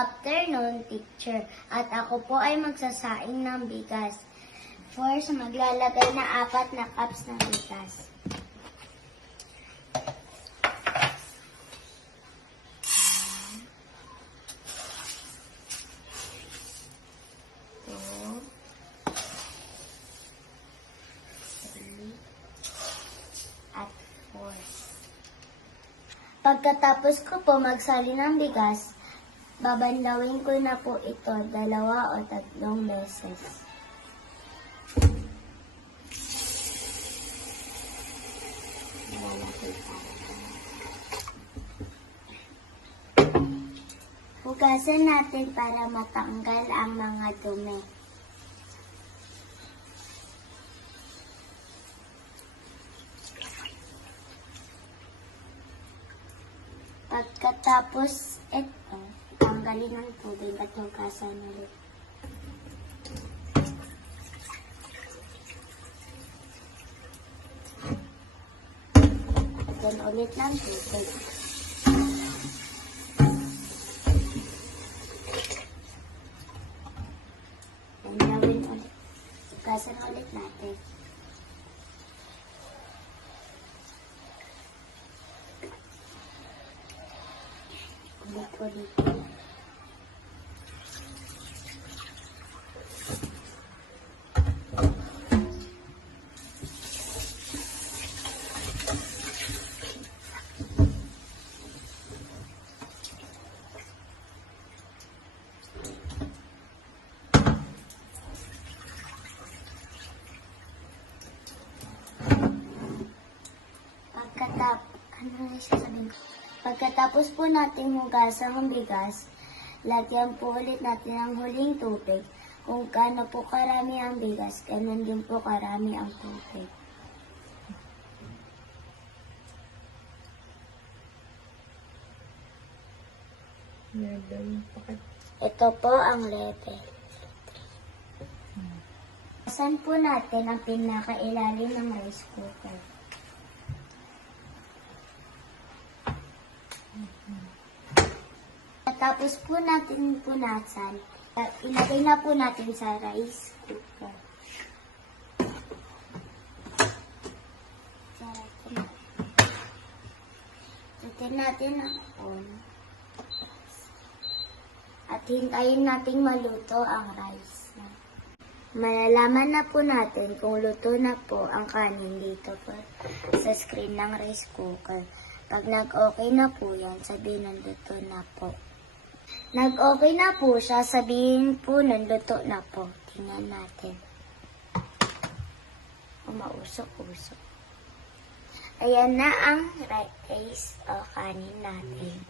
afternoon, teacher. At ako po ay magsasaing ng bigas. First, maglalagay na 4 na cups ng bigas. At 4. Pagkatapos ko po magsali ng bigas, babanlawin ko na po ito 2 o 3 beses. Hugasan natin para matanggal ang mga dumi. Pagkatapos ito, tanggalin ng tubig at hugasan ulit. Then ulit ng tubig. Then gawin ulit. Hugasan ulit natin. Ulit. Pagkatapos po natin hugasan ang bigas, lagyan po ulit natin ang huling tubig. Kung gaano po karami ang bigas, ganun din po karami ang tubig. Ito po ang level. Saan po natin ang pinakailalim ng rice cooker? Tapos po natin punasan, ilagay na po natin sa rice cooker. Tutin natin ang on. At hintayin natin maluto ang rice. Malalaman na po natin kung luto na po ang kanin dito po sa screen ng rice cooker. Pag nag-okay na po yan, sabihin nandito na po. Nag-okay na po siya, sabihin po nanluto na po. Tingnan natin. Umausok-usok. Ayan na ang rice o kanin natin.